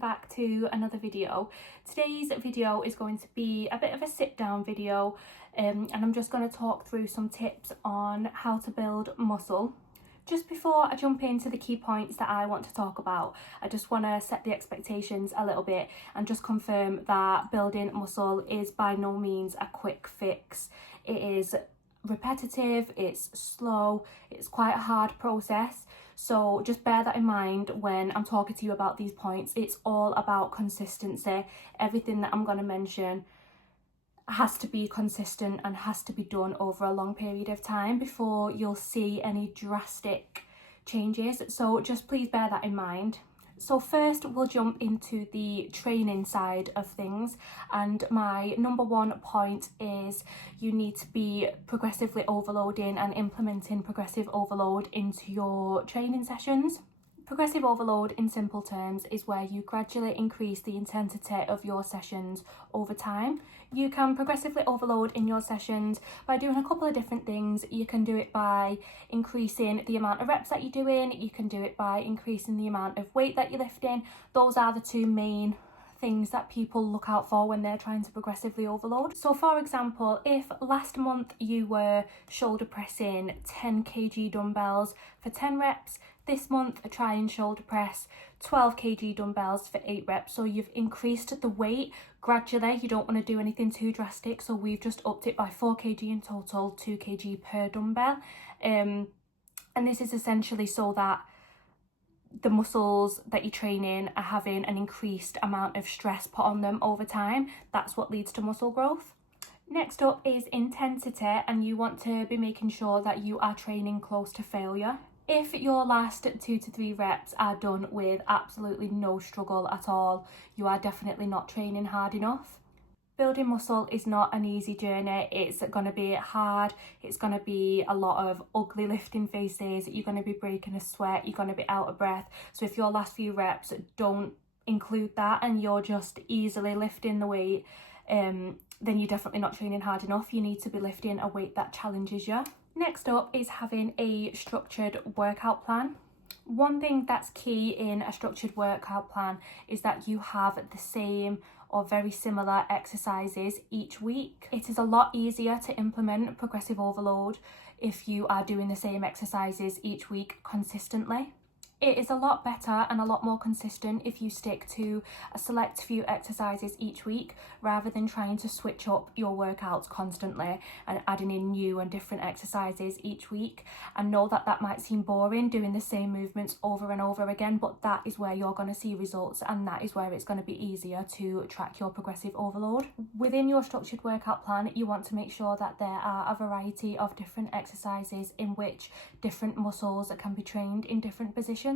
back to another video. Today's video is going to be a bit of a sit down video and I'm just going to talk through some tips on how to build muscle. Just before I jump into the key points that I want to talk about, I just want to set the expectations a little bit and just confirm that building muscle is by no means a quick fix. It is repetitive, it's slow, it's quite a hard process. So just bear that in mind when I'm talking to you about these points. It's all about consistency. Everything that I'm going to mention has to be consistent and has to be done over a long period of time before you'll see any drastic changes. So just please bear that in mind. So first we'll jump into the training side of things, and my number one point is you need to be progressively overloading and implementing progressive overload into your training sessions. Progressive overload, in simple terms, is where you gradually increase the intensity of your sessions over time. You can progressively overload in your sessions by doing a couple of different things. You can do it by increasing the amount of reps that you're doing. You can do it by increasing the amount of weight that you're lifting. Those are the two main things that people look out for when they're trying to progressively overload. So for example, if last month you were shoulder pressing 10 kg dumbbells for 10 reps, this month try and shoulder press 12 kg dumbbells for 8 reps. So you've increased the weight gradually. You don't want to do anything too drastic. So we've just upped it by 4 kg in total, 2 kg per dumbbell. And this is essentially so that the muscles that you're training are having an increased amount of stress put on them over time. That's what leads to muscle growth. Next up is intensity, and you want to be making sure that you are training close to failure. If your last 2 to 3 reps are done with absolutely no struggle at all, you are definitely not training hard enough. Building muscle is not an easy journey. It's going to be hard. It's going to be a lot of ugly lifting faces. You're going to be breaking a sweat. You're going to be out of breath. So if your last few reps don't include that and you're just easily lifting the weight, then you're definitely not training hard enough. You need to be lifting a weight that challenges you. Next up is having a structured workout plan. One thing that's key in a structured workout plan is that you have the same or very similar exercises each week. It is a lot easier to implement progressive overload if you are doing the same exercises each week consistently. It is a lot better and a lot more consistent if you stick to a select few exercises each week rather than trying to switch up your workouts constantly and adding in new and different exercises each week. And know that that might seem boring doing the same movements over and over again, but that is where you're going to see results, and that is where it's going to be easier to track your progressive overload. Within your structured workout plan, you want to make sure that there are a variety of different exercises in which different muscles can be trained in different positions.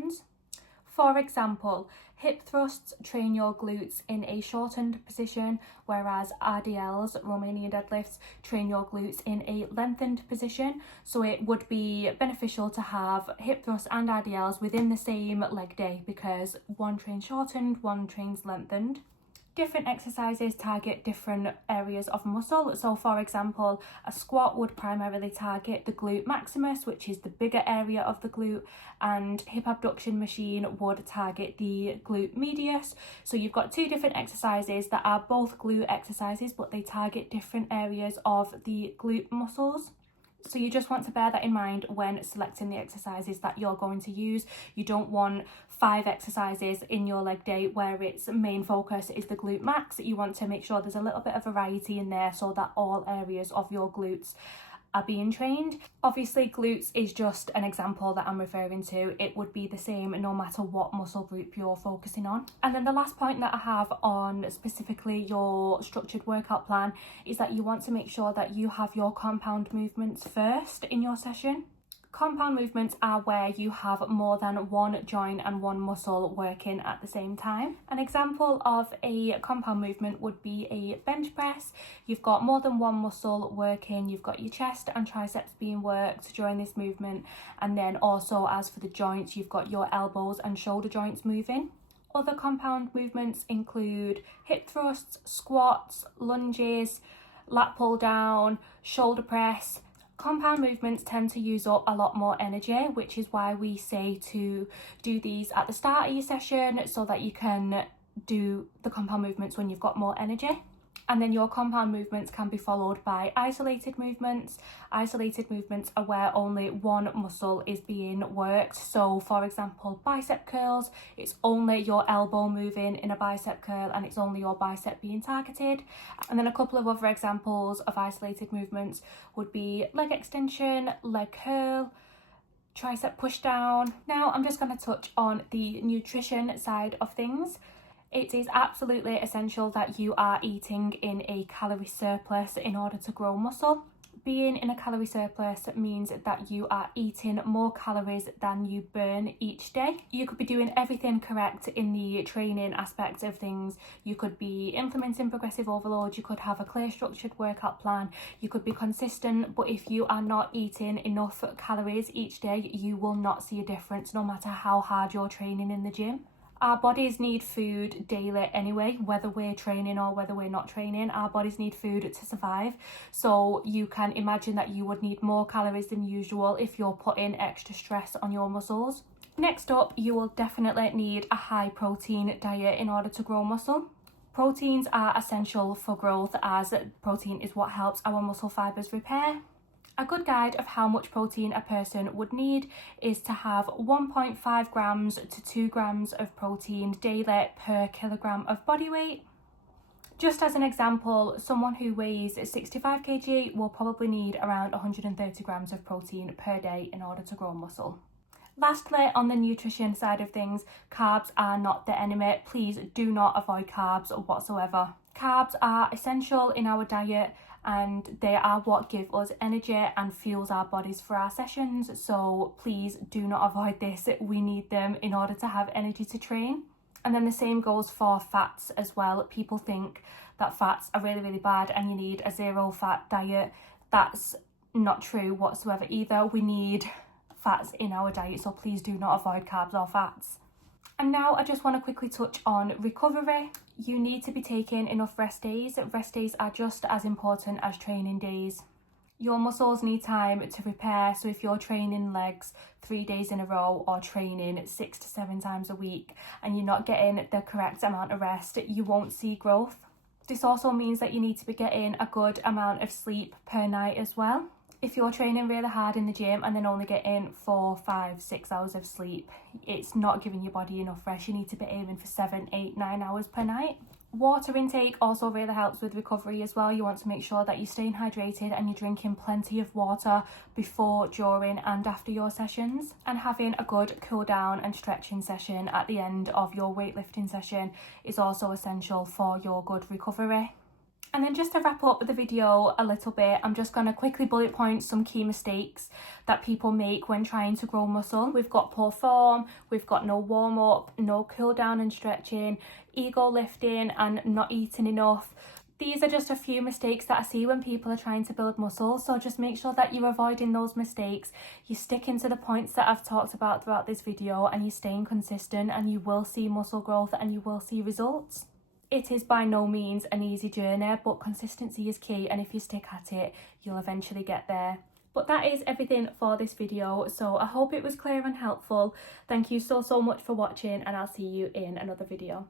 For example, hip thrusts train your glutes in a shortened position, whereas RDLs, Romanian deadlifts, train your glutes in a lengthened position. So it would be beneficial to have hip thrusts and RDLs within the same leg day because one trains shortened, one trains lengthened. Different exercises target different areas of muscle. So for example, a squat would primarily target the glute maximus, which is the bigger area of the glute, and hip abduction machine would target the glute medius. So you've got two different exercises that are both glute exercises, but they target different areas of the glute muscles. So you just want to bear that in mind when selecting the exercises that you're going to use. You don't want 5 exercises in your leg day where its main focus is the glute max. You want to make sure there's a little bit of variety in there so that all areas of your glutes are being trained. Obviously, glutes is just an example that I'm referring to. It would be the same no matter what muscle group you're focusing on. And then the last point that I have on specifically your structured workout plan is that you want to make sure that you have your compound movements first in your session. Compound movements are where you have more than one joint and one muscle working at the same time. An example of a compound movement would be a bench press. You've got more than one muscle working. You've got your chest and triceps being worked during this movement. And then also, as for the joints, you've got your elbows and shoulder joints moving. Other compound movements include hip thrusts, squats, lunges, lat pull down, shoulder press. Compound movements tend to use up a lot more energy, which is why we say to do these at the start of your session so that you can do the compound movements when you've got more energy. And then your compound movements can be followed by isolated movements. Isolated movements are where only one muscle is being worked. So for example, bicep curls, it's only your elbow moving in a bicep curl and it's only your bicep being targeted. And then a couple of other examples of isolated movements would be leg extension, leg curl, tricep push down. Now I'm just going to touch on the nutrition side of things. It is absolutely essential that you are eating in a calorie surplus in order to grow muscle. Being in a calorie surplus means that you are eating more calories than you burn each day. You could be doing everything correct in the training aspect of things. You could be implementing progressive overload, you could have a clear structured workout plan, you could be consistent, but if you are not eating enough calories each day, you will not see a difference no matter how hard you're training in the gym. Our bodies need food daily anyway, whether we're training or whether we're not training. Our bodies need food to survive. So you can imagine that you would need more calories than usual if you're putting extra stress on your muscles. Next up, you will definitely need a high protein diet in order to grow muscle. Proteins are essential for growth, as protein is what helps our muscle fibers repair. A good guide of how much protein a person would need is to have 1.5 grams to 2 grams of protein daily per kilogram of body weight. Just as an example, someone who weighs 65 kg will probably need around 130 grams of protein per day in order to grow muscle. Lastly, on the nutrition side of things, carbs are not the enemy. Please do not avoid carbs whatsoever. Carbs are essential in our diet and they are what give us energy and fuels our bodies for our sessions. So please do not avoid this. We need them in order to have energy to train. And then the same goes for fats as well. People think that fats are really, really bad and you need a zero fat diet. That's not true whatsoever either. We need fats in our diet, so please do not avoid carbs or fats. And now I just want to quickly touch on recovery. You need to be taking enough rest days. Rest days are just as important as training days. Your muscles need time to repair, so if you're training legs 3 days in a row or training 6 to 7 times a week and you're not getting the correct amount of rest, you won't see growth. This also means that you need to be getting a good amount of sleep per night as well. If you're training really hard in the gym and then only getting 4, 5, 6 hours of sleep, it's not giving your body enough rest. You need to be aiming for 7, 8, 9 hours per night. Water intake also really helps with recovery as well. You want to make sure that you're staying hydrated and you're drinking plenty of water before, during and after your sessions. And having a good cool down and stretching session at the end of your weightlifting session is also essential for your good recovery. And then just to wrap up the video a little bit, I'm just going to quickly bullet point some key mistakes that people make when trying to grow muscle. We've got poor form, we've got no warm up, no cool down and stretching, ego lifting and not eating enough. These are just a few mistakes that I see when people are trying to build muscle. So just make sure that you're avoiding those mistakes. You're sticking to the points that I've talked about throughout this video and you're staying consistent and you will see muscle growth and you will see results. It is by no means an easy journey, but consistency is key, and if you stick at it, you'll eventually get there. But that is everything for this video, so I hope it was clear and helpful. Thank you so much for watching, and I'll see you in another video.